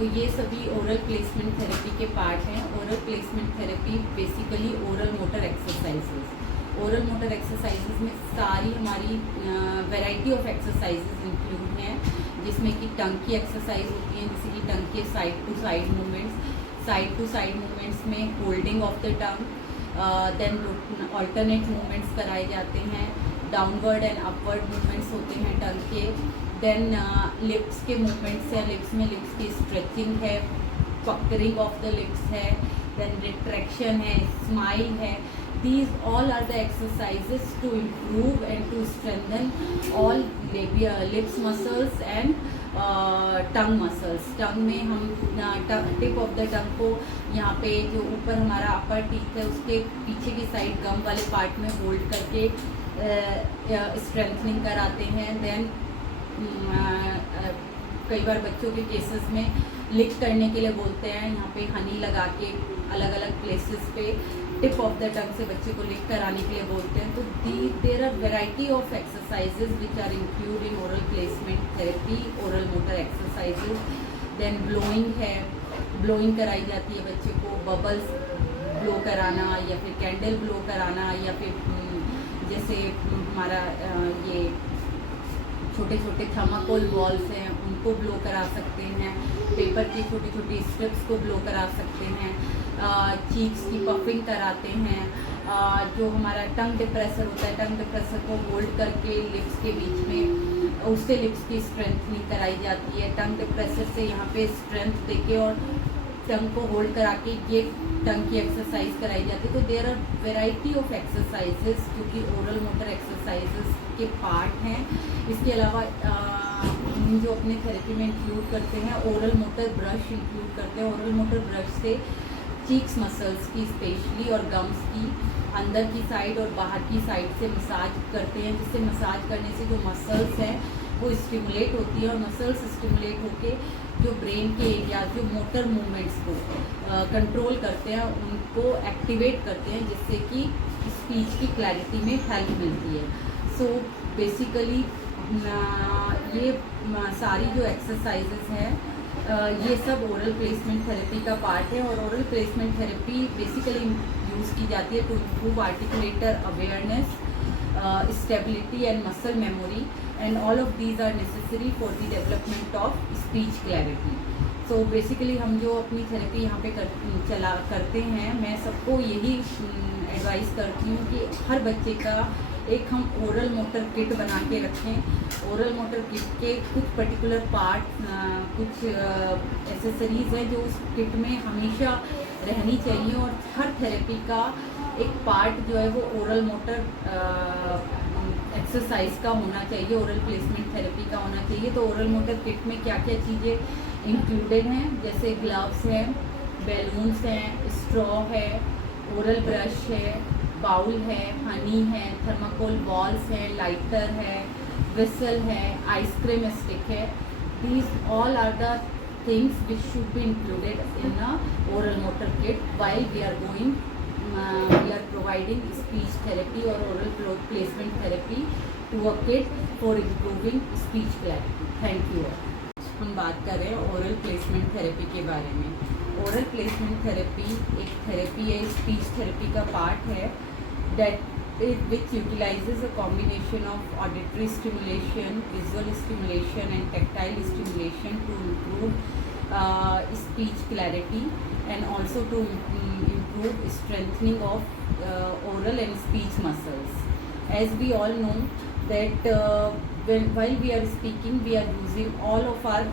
तो ये सभी ओरल प्लेसमेंट थेरेपी के पार्ट हैं। Oral placement therapy basically oral motor exercises, oral motor exercises में सारी हमारी वैरायटी ऑफ एक्सरसाइजेज इंक्लूड हैं, जिसमें कि टंग की एक्सरसाइज होती हैं, जैसे कि टंग के साइड टू साइड मूवमेंट्स में holding of the tongue, then alternate movements कराए जाते हैं, डाउनवर्ड एंड अपवर्ड मूवमेंट्स होते हैं टंग के, देन लिप्स के मूवमेंट्स हैं, लिप्स में लिप्स की स्ट्रेचिंग है, पकरिंग ऑफ द लिप्स है, देन रिट्रैक्शन है, स्माइल है। These all are the exercises to improve and to strengthen all lips muscles and tongue muscles। टंग में हम टिप ऑफ द टंग को यहाँ पे जो ऊपर हमारा अपर टीथ है उसके पीछे की साइड गम वाले पार्ट में होल्ड करके स्ट्रेंथनिंग कराते हैं। देन कई बार बच्चों के केसेस में लिक करने के लिए बोलते हैं, यहाँ पे हनी लगा के अलग अलग प्लेसेस पे टिप ऑफ द टंग से बच्चे को लिक कराने के लिए बोलते हैं। तो there are variety of exercises which are include in oral placement therapy, oral motor exercises. Then blowing है, ब्लोइंग कराई जाती है बच्चे को, बबल्स ब्लो कराना या फिर कैंडल ब्लो कराना, या फिर जैसे हमारा ये छोटे छोटे थर्माकोल बॉल्स हैं उनको ब्लो करा सकते हैं, पेपर की छोटी छोटी स्ट्रिप्स को ब्लो करा सकते हैं, चीक्स की पफिंग कराते हैं, जो हमारा टंग डिप्रेसर होता है, टंग डिप्रेसर को होल्ड करके लिप्स के बीच में उससे लिप्स की स्ट्रेंथनिंग कराई जाती है। टंग डिप्रेसर से यहाँ पे स्ट्रेंथ देके और टंग को होल्ड करा के ये टंग की एक्सरसाइज कराई जाती है। तो there are variety of exercises जो कि ओरल मोटर एक्सरसाइजेस के पार्ट हैं। इसके अलावा हम जो अपने थेरेपी में इंक्लूड करते हैं, ओरल मोटर ब्रश इंक्लूड करते हैं। ओरल मोटर ब्रश से चीक्स मसल्स की स्पेशली और गम्स की अंदर की साइड और बाहर की साइड से मसाज करते हैं, जिससे मसाज करने से जो मसल्स हैं वो स्टिमुलेट होती है, और मसल्स स्टिमुलेट होके जो ब्रेन के एरिया, जो मोटर मूवमेंट्स को कंट्रोल करते हैं उनको एक्टिवेट करते हैं, जिससे कि स्पीच की क्लैरिटी में हेल्प मिलती है। सो बेसिकली ये सारी जो एक्सरसाइजेस हैं ये सब ओरल प्लेसमेंट थेरेपी का पार्ट है। और oral placement therapy basically use की जाती है to improve articulator awareness, stability and muscle memory, and all of these are necessary for the development of speech clarity. So basically हम जो अपनी therapy यहाँ पे करते हैं, मैं सबको यही एडवाइस करती हूँ कि हर बच्चे का एक हम ओरल मोटर किट बना के रखें। ओरल मोटर किट के कुछ पर्टिकुलर पार्ट, कुछ एसेसरीज़ हैं जो उस किट में हमेशा रहनी चाहिए, और हर थेरेपी का एक पार्ट जो है वो ओरल मोटर एक्सरसाइज का होना चाहिए, ओरल प्लेसमेंट थेरेपी का होना चाहिए। तो ओरल मोटर किट में क्या क्या चीज़ें इंक्लूडेड हैं, जैसे ग्लव्स हैं, बैलून्स हैं, स्ट्रॉ है, ओरल ब्रश है, बाउल है, हनी है, थर्माकोल बॉल्स हैं, लाइटर है, विसल है, आइसक्रीम स्टिक है। These all are the things which should be included in a oral motor kit while we are providing speech therapy or oral placement therapy to a kid for improving speech clarity. Thank you. हम बात कर रहे हैं oral placement therapy के बारे में। Oral placement therapy एक therapy है, स्पीच थेरेपी का पार्ट है, which utilizes a combination of auditory stimulation, visual stimulation and tactile stimulation to improve speech clarity and also to improve strengthening of oral and speech muscles. As we all know that while we are speaking, we are using all of our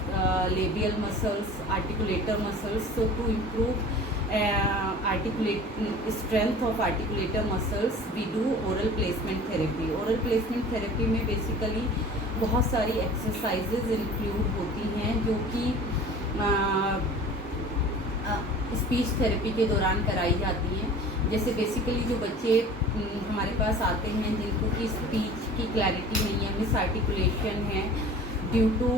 labial muscles, articulator muscles. So to improve strength of articulator muscles, we do oral placement therapy. Oral placement therapy में basically बहुत सारी exercises include होती हैं जो कि speech therapy के दौरान कराई जाती हैं। जैसे बेसिकली जो बच्चे हमारे पास आते हैं जिनको की स्पीच की क्लैरिटी नहीं है, मिस आर्टिकुलेशन है ड्यू टू